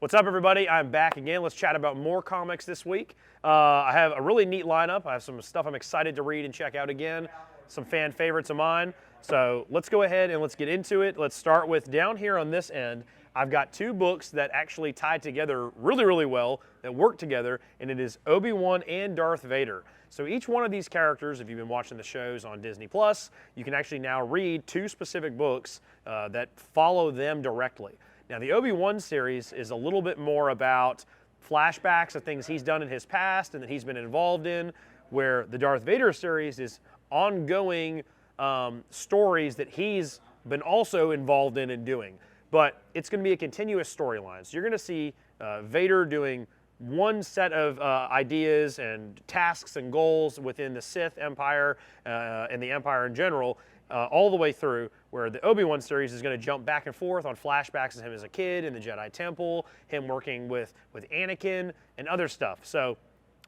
What's up, everybody? I'm back again. Let's chat about more comics this week. I have a really neat lineup. I have some stuff I'm excited to read and check out again, some fan favorites of mine. So let's go ahead and let's get into it. Let's start with down here on this end. I've got two books that actually tie together really, really well, that work together, and it is Obi-Wan and Darth Vader. So each one of these characters, if you've been watching the shows on Disney+, you can actually now read two specific books that follow them directly. Now, the Obi-Wan series is a little bit more about flashbacks of things he's done in his past and that he's been involved in, where the Darth Vader series is ongoing stories that he's been also involved in and doing. But it's going to be a continuous storyline. So you're going to see Vader doing one set of ideas and tasks and goals within the Sith Empire and the Empire in general, all the way through, where the Obi-Wan series is going to jump back and forth on flashbacks of him as a kid in the Jedi Temple, him working with Anakin, and other stuff. So,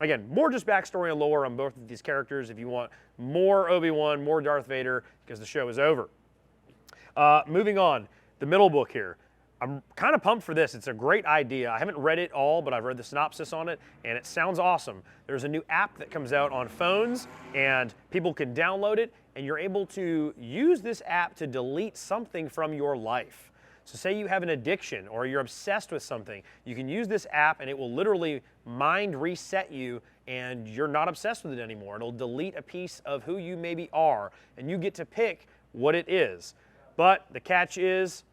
again, more just backstory and lore on both of these characters if you want more Obi-Wan, more Darth Vader, because the show is over. Moving on, the middle book here. I'm kind of pumped for this. It's a great idea. I haven't read it all, but I've read the synopsis on it, and it sounds awesome. There's a new app that comes out on phones, and people can download it, and you're able to use this app to delete something from your life. So say you have an addiction or you're obsessed with something, you can use this app, and it will literally mind reset you, and you're not obsessed with it anymore. It'll delete a piece of who you maybe are, and you get to pick what it is. But the catch is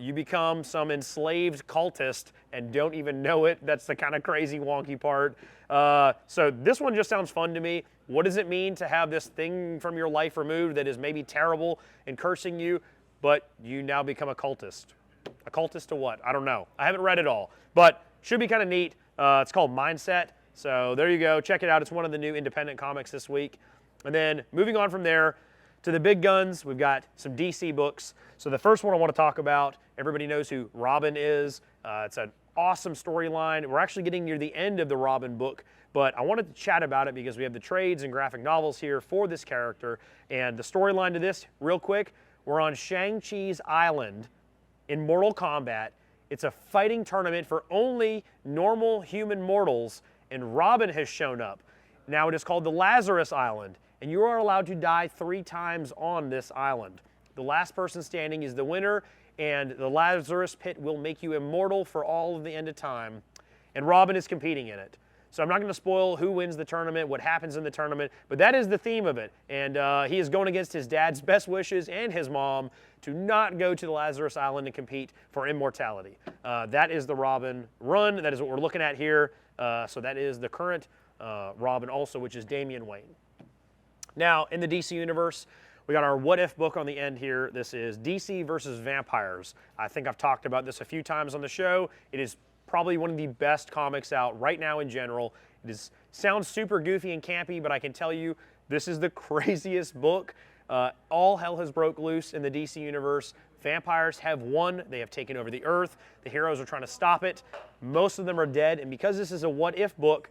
you become some enslaved cultist and don't even know it. That's the kind of crazy, wonky part. So this one just sounds fun to me. What does it mean to have this thing from your life removed that is maybe terrible and cursing you, but you now become a cultist? A cultist to what? I don't know. I haven't read it all, but should be kind of neat. It's called Mindset. So there you go. Check it out. It's one of the new independent comics this week. And then moving on from there, to the big guns, we've got some DC books. So the first one I want to talk about, everybody knows who Robin is. It's an awesome storyline. We're actually getting near the end of the Robin book, but I wanted to chat about it because we have the trades and graphic novels here for this character. And the storyline to this, real quick, we're on Shang-Chi's island in Mortal Kombat. It's a fighting tournament for only normal human mortals, and Robin has shown up. Now it is called the Lazarus Island, and you are allowed to die 3 times on this island. The last person standing is the winner, and the Lazarus pit will make you immortal for all of the end of time. And Robin is competing in it. So I'm not going to spoil who wins the tournament, what happens in the tournament, but that is the theme of it. And he is going against his dad's best wishes and his mom to not go to the Lazarus Island and compete for immortality. That is the Robin run. That is what we're looking at here. So that is the current Robin also, which is Damian Wayne. Now, in the DC universe, we got our What If book on the end here. This is DC versus Vampires. I think I've talked about this a few times on the show. It is probably one of the best comics out right now in general. It sounds super goofy and campy, but I can tell you this is the craziest book. All hell has broke loose in the DC universe. Vampires have won. They have taken over the Earth. The heroes are trying to stop it. Most of them are dead, and because this is a What If book,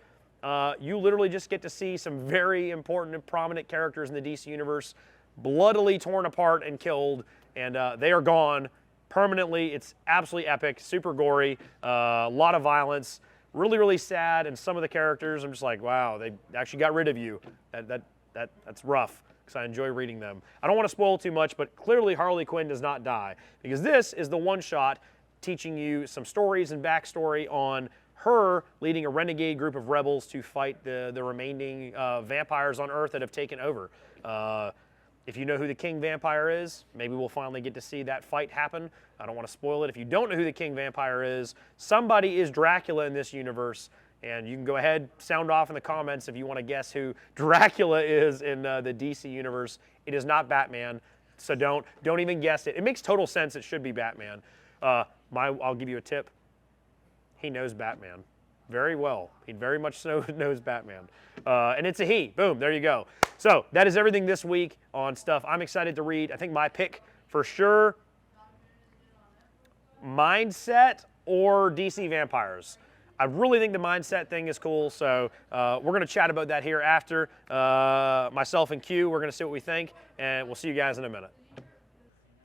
you literally just get to see some very important and prominent characters in the DC universe bloodily torn apart and killed, and they are gone permanently. It's absolutely epic, super gory, a lot of violence, really, really sad, and some of the characters, I'm just like, wow, they actually got rid of you. That's rough, because I enjoy reading them. I don't want to spoil too much, but clearly Harley Quinn does not die, because this is the one-shot teaching you some stories and backstory on her leading a renegade group of rebels to fight the remaining vampires on Earth that have taken over. If you know who the King Vampire is, maybe we'll finally get to see that fight happen. I don't want to spoil it. If you don't know who the King Vampire is, somebody is Dracula in this universe, and you can go ahead, sound off in the comments if you want to guess who Dracula is in the DC universe. It is not Batman, so don't even guess it. It makes total sense it should be Batman. I'll give you a tip. He knows Batman very well. He very much so knows Batman. And it's a he. Boom, there you go. So that is everything this week on stuff I'm excited to read. I think my pick for sure, Mindset or DC Vampires. I really think the Mindset thing is cool, so we're going to chat about that here after. Myself and Q, we're going to see what we think, and we'll see you guys in a minute.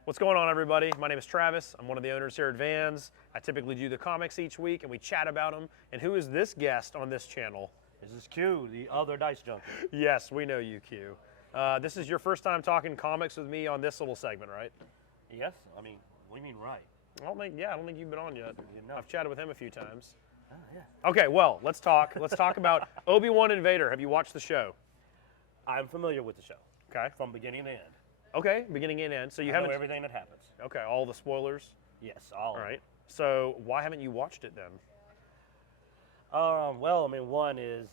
What's going on, everybody? My name is Travis. I'm one of the owners here at Vans. I typically do the comics each week, and we chat about them. And who is this guest on this channel? This is Q, the other dice junkie. Yes, we know you, Q. This is your first time talking comics with me on this little segment, right? Yes, I mean, what do you mean right? I don't think you've been on yet. No. I've chatted with him a few times. Oh, yeah. Okay, well, let's talk. Let's talk about Obi-Wan and Vader. Have you watched the show? I'm familiar with the show. Okay. From beginning to end. Okay, beginning and end. So you I haven't. know everything that happens. Okay, all the spoilers. Yes, all. All right. So why haven't you watched it then? Well, I mean, one is,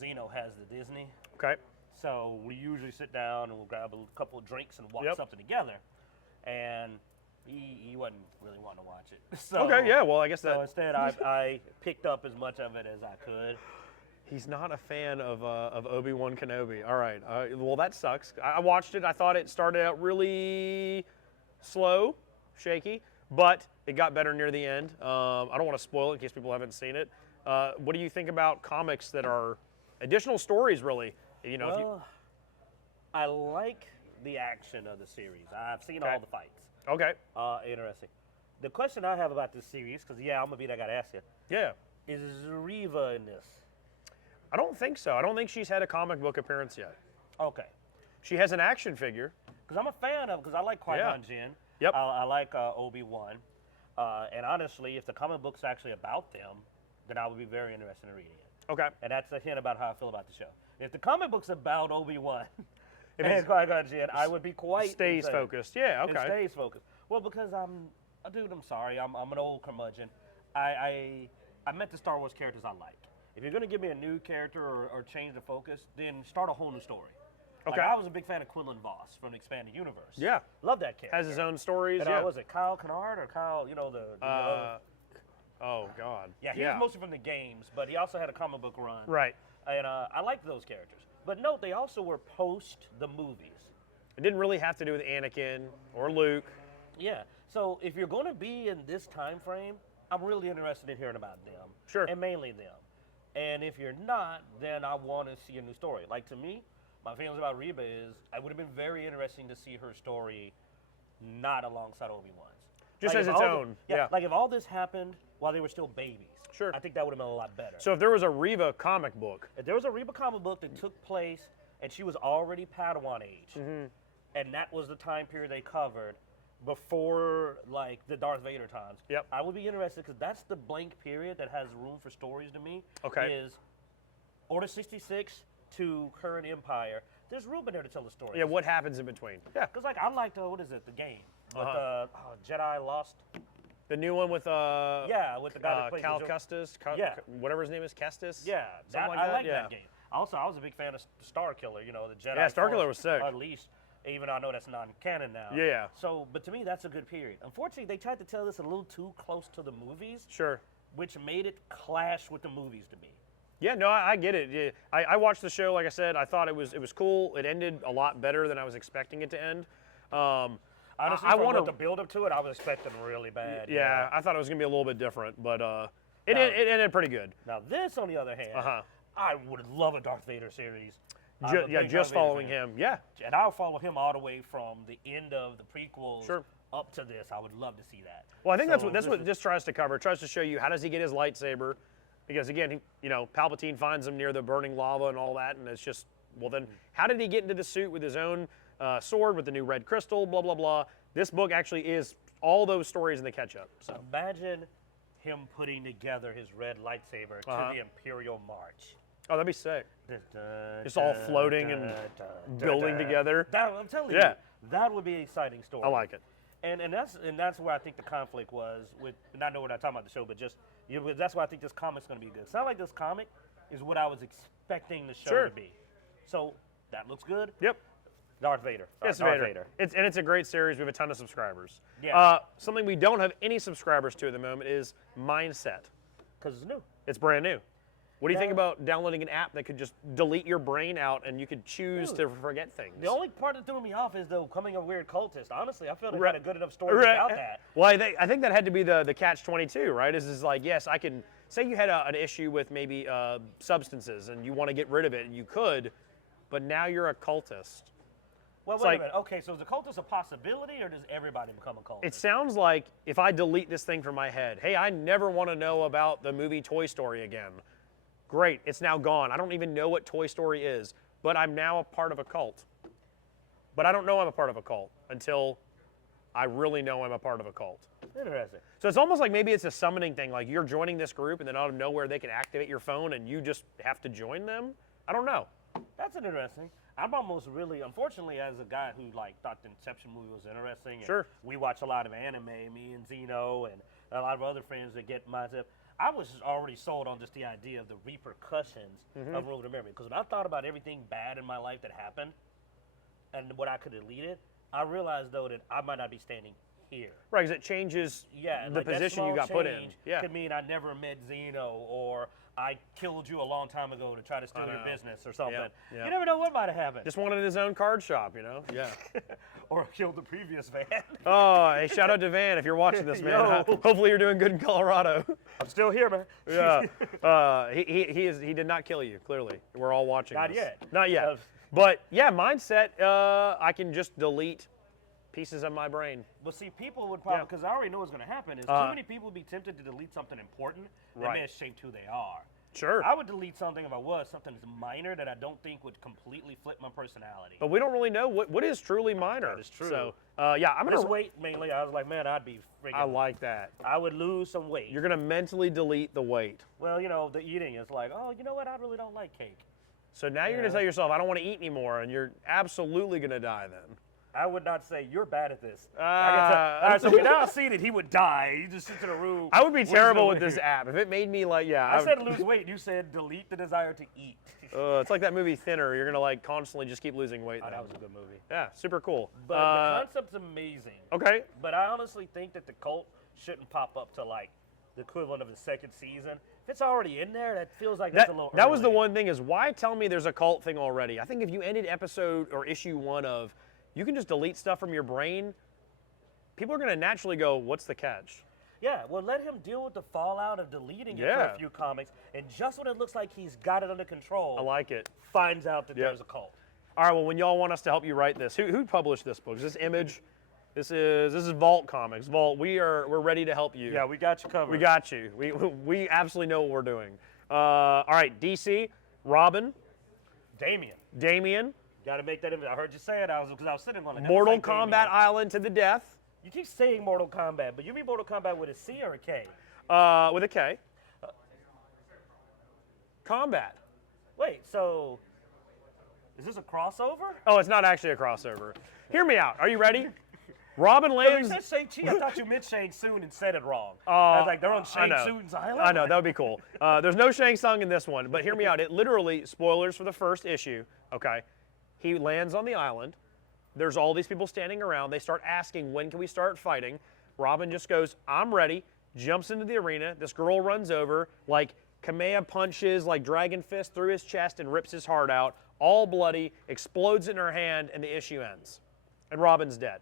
Zeno has the Disney. Okay. So we usually sit down and we'll grab a couple of drinks and watch Yep. something together. And he wasn't really wanting to watch it. So, Okay. Yeah. Well, I guess that. So instead, I picked up as much of it as I could. He's not a fan of Obi-Wan Kenobi. All right. Well, that sucks. I watched it. I thought it started out really slow, shaky, but it got better near the end. I don't want to spoil it in case people haven't seen it. What do you think about comics that are additional stories, really? You know. Well, I like the action of the series. I've seen Okay. all the fights. Okay. Interesting. The question I have about this series, because I'm gonna be that guy to ask you, Yeah. is Riva in this? I don't think so. I don't think she's had a comic book appearance yet. Okay. She has an action figure. Because I'm a fan of, because I like Qui-Gon Jinn. Yep. I like Obi-Wan. And honestly, if the comic book's actually about them, then I would be very interested in reading it. Okay. And that's a hint about how I feel about the show. If the comic book's about Obi-Wan If and it's- Qui-Gon Jinn, I would be quite Stays insane. focused. Yeah. It Okay. stays focused. Well, because I'm sorry, I'm an old curmudgeon. I met the Star Wars characters I like. If you're gonna give me a new character or change the focus, then start a whole new story. Okay. Like, I was a big fan of Quinlan Voss from the Expanded Universe. Yeah. Love that character. Has his own stories. And Yeah. was it Kyle Kennard or Kyle? Oh God. Yeah, he was mostly from the games, but he also had a comic book run. Right. And I liked those characters. But note, they also were post the movies. It didn't really have to do with Anakin or Luke. Yeah. So if you're going to be in this time frame, I'm really interested in hearing about them. Sure. And mainly them. And if you're not, then I want to see a new story. Like, to me, my feelings about Reba is I would have been very interesting to see her story not alongside Obi-Wan's. Just Like, as if its all own. The, Yeah. Like, if all this happened while they were still babies, Sure. I think that would have been a lot better. So if there was a Reva comic book, If there was a Reba comic book that took place and she was already Padawan age, Mm-hmm. and that was the time period they covered before, like, the Darth Vader times, Yep. I would be interested because that's the blank period that has room for stories to me. Okay. Is Order 66 to current Empire. There's room in there to tell the story. yeah, what happens in between? Yeah. Because, like, I liked, what is it, the game? With Uh-huh. Jedi Lost. The new one with Yeah, with the guy that plays Cal the Custis, Yeah. whatever his name is, Kestis. Yeah, Something like I that? like Yeah. that game. Also, I was a big fan of Star Killer, the Jedi. Yeah, Star Killer Force was sick. Unleashed, even though I know that's non-canon now. Yeah. So, but to me, that's a good period. Unfortunately, they tried to tell this a little too close to the movies, Sure. which made it clash with the movies to me. Yeah, no, I get it. Yeah. I watched the show. Like I said, I thought it was cool. It ended a lot better than I was expecting it to end. Honestly, I from wanna- what the build-up to it, I was expecting really bad. Yeah, I thought it was gonna be a little bit different, but it No. ended pretty good. Now, this, on the other hand, Uh-huh. I would love a Darth Vader series. I'm a Yeah, big just Darth Vader following fan. him. Yeah. And I'll follow him all the way from the end of the prequels Sure. up to this. I would love to see that. Well, I think So that's what is- this tries to cover. It tries to show you how does he get his lightsaber, because again, Palpatine finds him near the burning lava and all that, and it's just, well, then how did he get into the suit with his own sword with the new red crystal? Blah blah blah. This book actually is all those stories in the catch-up. So Imagine him putting together his red lightsaber Uh-huh. to the Imperial March. oh, that'd be sick. Just Just all floating and building together. I'm telling Yeah. you, that would be an exciting story. I like it. And that's where I think the conflict was with. And I know we're not talking about the show, but just that's why I think this comic's going to be good. It's not like this comic is what I was expecting the show Sure. to be. So that looks good. Yep. Darth Vader. It's Darth Vader. It's a great series. We have a ton of subscribers. Yeah. Something we don't have any subscribers to at the moment is Mindset. Because it's new. It's brand new. What do you think Yeah. about downloading an app that could just delete your brain out and you could choose Dude. to forget things? The only part that threw me off is the becoming a weird cultist. Honestly, I felt it Right. had a good enough story Right. without that. Well, I think that had to be the catch-22, right? Is like, yes, I can say you had an issue with maybe substances and you want to get rid of it, and you could, but now you're a cultist. Well, It's wait like, a minute. Okay, so is the cultist a possibility, or does everybody become a cultist? it sounds like if I delete this thing from my head, hey, I never want to know about the movie Toy Story again. Great, it's now gone. I don't even know what Toy Story is, but I'm now a part of a cult. But I don't know I'm a part of a cult until I really know I'm a part of a cult. Interesting. So it's almost like maybe it's a summoning thing, like you're joining this group and then out of nowhere they can activate your phone and you just have to join them? I don't know. That's interesting. I'm almost really, unfortunately, as a guy who like thought the Inception movie was interesting. And Sure. We watch a lot of anime, me and Zeno, and a lot of other friends that get myself. I was already sold on just the idea of the repercussions of ruling memory. Because when I thought about everything bad in my life that happened, and what I could delete it, I realized though that I might not be standing here. Right, because it changes Yeah, the like that position you small got put in. change Yeah. could mean I never met Zeno, or I killed you a long time ago to try to steal your know. business or something. yeah. You never know what might have happened. Just wanted his own card shop, you know? Yeah. Or killed the previous van. Oh, hey, shout out to Van if you're watching this, man. Yo. Hopefully you're doing good in Colorado. I'm still here, man. Yeah. He did not kill you, clearly. We're all watching Not this. yet. Not yet. But yeah, mindset, I can just delete pieces of my brain. Well, see, people would probably, because I already know what's going to happen, is too many people would be tempted to delete something important that may have shaped who they are. Sure. I would delete something if I was something that's minor that I don't think would completely flip my personality. But we don't really know what is truly minor. That is true. So, yeah, I'm This going to... weight, mainly, I was like, man, I'd be freaking... I like that. I would lose some weight. You're going to mentally delete the weight. Well, you know, the eating is like, oh, you know what? I really don't like cake. So now you're going to tell yourself, I don't want to eat anymore, and you're absolutely going to die then. I would not say you're bad at this. All right, so we now see that he would die. He just sits in a room. I would be terrible with losing this weight. app. If it made me like, yeah. I said lose weight. You said delete the desire to eat. It's like that movie Thinner. You're going to like constantly just keep losing weight. Oh, then. that was a good movie. Yeah, super cool. But the concept's amazing. Okay. But I honestly think that the cult shouldn't pop up to like the equivalent of the second season. If it's already in there, that feels like that's a little That was the early. one thing is why tell me there's a cult thing already? I think if you ended episode or issue 1 of you can just delete stuff from your brain, people are going to naturally go, what's the catch? Yeah, well, let him deal with the fallout of deleting it for Yeah. a few comics, and just when it looks like he's got it under control, I like it. finds out that Yeah. there's a cult. All right, well, when y'all want us to help you write this, who published this book? Is this Image? This is Vault Comics. Vault, we're ready to help you. Yeah, we got you covered. We got you. We absolutely know what we're doing. All right, DC, Robin, Damien. Got to make that image. I heard you say it. Because I was sitting on it. Mortal Kombat Island to the death. You keep saying Mortal Kombat, but you mean Mortal Kombat with a C or a K? With a K. Combat. Wait, so is this a crossover? Oh, it's not actually a crossover. Hear me out. Are you ready? Robin You lands. said Shang-Chi. I thought you meant Shang Tsung and said it wrong. I was like, they're on Shang know. Tsung's island? I know, that would be cool. There's no Shang Tsung in this one, but hear me out. It literally, spoilers for the first issue, okay? He lands on the island. There's all these people standing around. They start asking, when can we start fighting? Robin just goes, I'm ready, jumps into the arena. This girl runs over, like Kamea punches, like Dragon Fist through his chest and rips his heart out, all bloody, explodes in her hand, and the issue ends. And Robin's dead.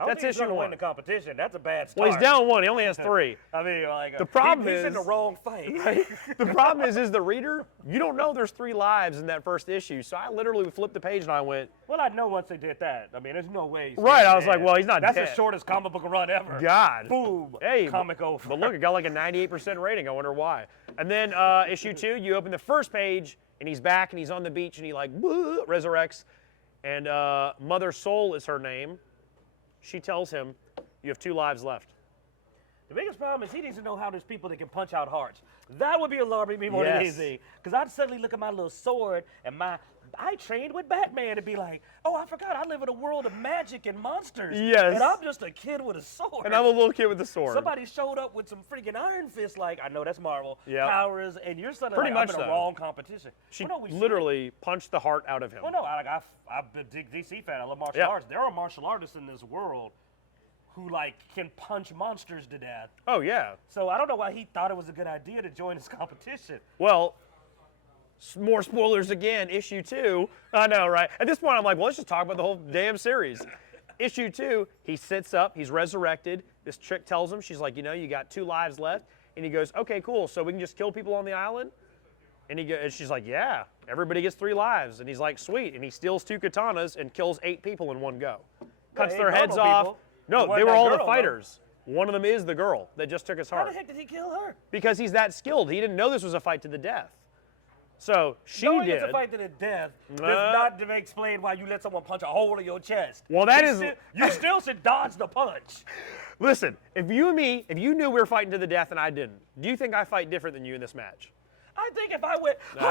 I don't That's think he's issue gonna 1. win the competition. That's a bad start. Well, he's down 1. He only has 3. I mean, like The problem he's in is- the wrong fight. The problem is the reader, you don't know there's 3 lives in that first issue. So I literally flipped the page and I went, Well, I know once they did that. I mean, there's no way. He's Right, I was dead. like, well, he's not That's dead. the shortest comic book run ever. God. Boom. Hey, comic over. But look, it got like a 98% rating. I wonder why. And then issue 2, you open the first page and he's back and he's on the beach and he like resurrects. And Mother Soul is her name. She tells him, you have 2 lives left. The biggest problem is he needs to know how there's people that can punch out hearts. That would be alarming me more than Yes. anything. Because I'd suddenly look at my little sword and I trained with Batman and be like, oh, I forgot I live in a world of magic and monsters. Yes. And I'm just a kid with a sword. And I'm a little kid with a sword. Somebody showed up with some freaking Iron Fist, like, I know that's Marvel, Yep. powers, and you're suddenly Pretty like, much I'm in a so. wrong competition. She Well, no, we see it. literally punched the heart out of him. Well, no, I'm a big DC fan. I love martial Yeah. arts. There are martial artists in this world who, like, can punch monsters to death. Oh, yeah. So I don't know why he thought it was a good idea to join this competition. Well, more spoilers again. Issue 2. I know, right? At this point, I'm like, well, let's just talk about the whole damn series. Issue 2, he sits up. He's resurrected. This chick tells him, she's like, you know, you got 2 lives left. And he goes, okay, cool. So we can just kill people on the island? And she's like, yeah, everybody gets 3 lives. And he's like, sweet. And he steals 2 katanas and kills 8 people in one go. Cuts their heads off. People. No, they were all the fighters. One of them is the girl that just took his heart. How the heck did he kill her? Because he's that skilled. He didn't know this was a fight to the death. So she Knowing did. it's a fight to the death does not explain why you let someone punch a hole in your chest. Well, you still should dodge the punch. Listen, if you knew we were fighting to the death and I didn't, do you think I fight different than you in this match? I think if I went, you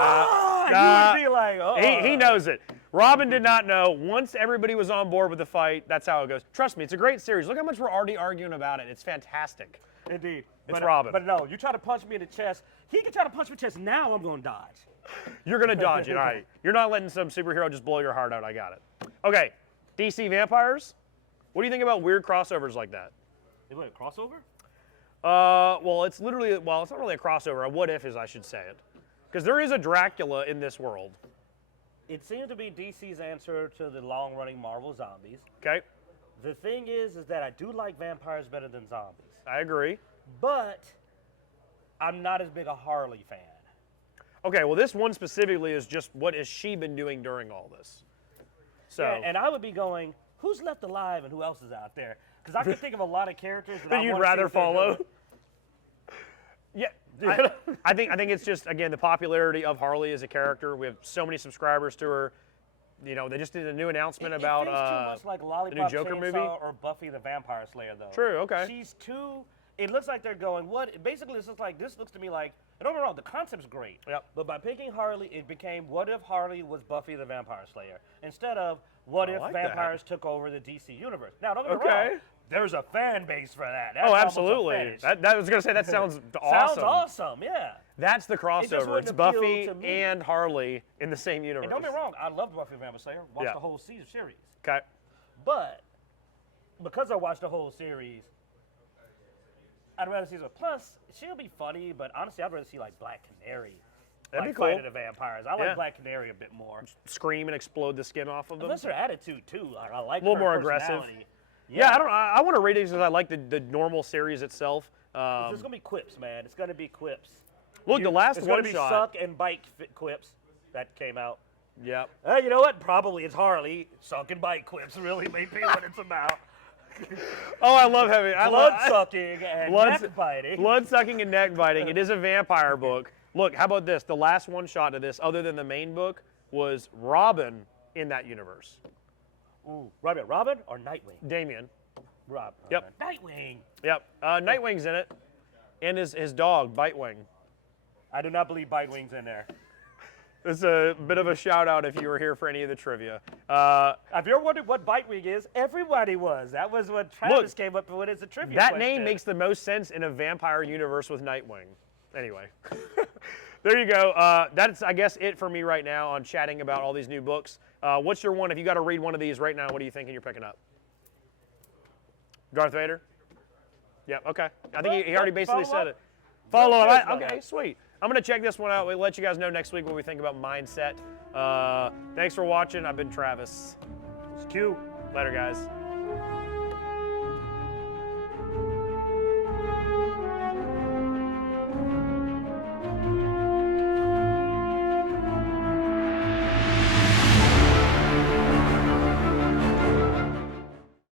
would be like, He knows it. Robin did not know. Once everybody was on board with the fight, that's how it goes. Trust me, it's a great series. Look how much we're already arguing about it. It's fantastic. Indeed. It's Robin. But no, you try to punch me in the chest. He can try to punch me in the chest. Now I'm going to dodge. You're going to dodge it. All right. You're not letting some superhero just blow your heart out. I got it. Okay. DC Vampires. What do you think about weird crossovers like that? Is it a crossover? Well, it's not really a crossover. A what if is I should say it. Because there is a Dracula in this world. It seems to be DC's answer to the long-running Marvel zombies. Okay. The thing is that I do like vampires better than zombies. I agree. But I'm not as big a Harley fan. Okay, well, this one specifically is just what has she been doing during all this? So. Yeah, and I would be going, who's left alive and who else is out there? Because I can think of a lot of characters that you'd rather follow. Yeah, I think it's just, again, the popularity of Harley as a character. We have so many subscribers to her. You know, they just did a new announcement about too much like the new Joker movie or Buffy the Vampire Slayer, though. True. Okay. She's too. It looks like they're going. What? Basically, this looks to me like. And don't get me wrong, the concept's great. Yep. But by picking Harley, it became what if Harley was Buffy the Vampire Slayer instead of what if vampires took over the DC universe. Now, don't get me wrong. There's a fan base for that. That's absolutely. That was gonna say that sounds awesome. Sounds awesome. Yeah. That's the crossover. It's Buffy and Harley in the same universe. And don't get me wrong, I love Buffy the Vampire Slayer. Watched the whole series. Okay. But because I watched the whole series, I'd rather see her. Plus, she'll be funny, but honestly, I'd rather see like Black Canary. That'd be cool. Fighting the vampires. I like Black Canary a bit more. Scream and explode the skin off of them. That's her attitude too. I like a little more aggressive. Yeah, I want to rate it because I like the normal series itself. It's gonna be quips, man. It's gonna be quips. Look, the last it's one gonna be shot. suck and bite quips that came out. Yep. You know what? Probably it's Harley. Suck and bite quips really may be what it's about. Oh, I love having blood sucking and neck biting. Blood sucking and neck biting. It is a vampire book. Look, how about this? The last one shot of this, other than the main book, was Robin in that universe. Ooh, Robin or Nightwing? Damian. Robin. Yep. Nightwing. Yep. Nightwing's in it, and his dog Bitewing. I do not believe Bitewing's in there. It's a bit of a shout out if you were here for any of the trivia. If you're wondering what Bitewing is, everybody was. That was what Travis came up with as a trivia That question. name makes the most sense in a vampire universe with Nightwing. Anyway, there you go. That's, I guess, it for me right now on chatting about all these new books. What's your one? If you got to read one of these right now, what are you thinking you're picking up? Darth Vader? Yeah, okay. I think he already basically said it. Follow up. Okay, sweet. I'm going to check this one out. We'll let you guys know next week what we think about Mindset. Thanks for watching. I've been Travis. It's Q. Later, guys.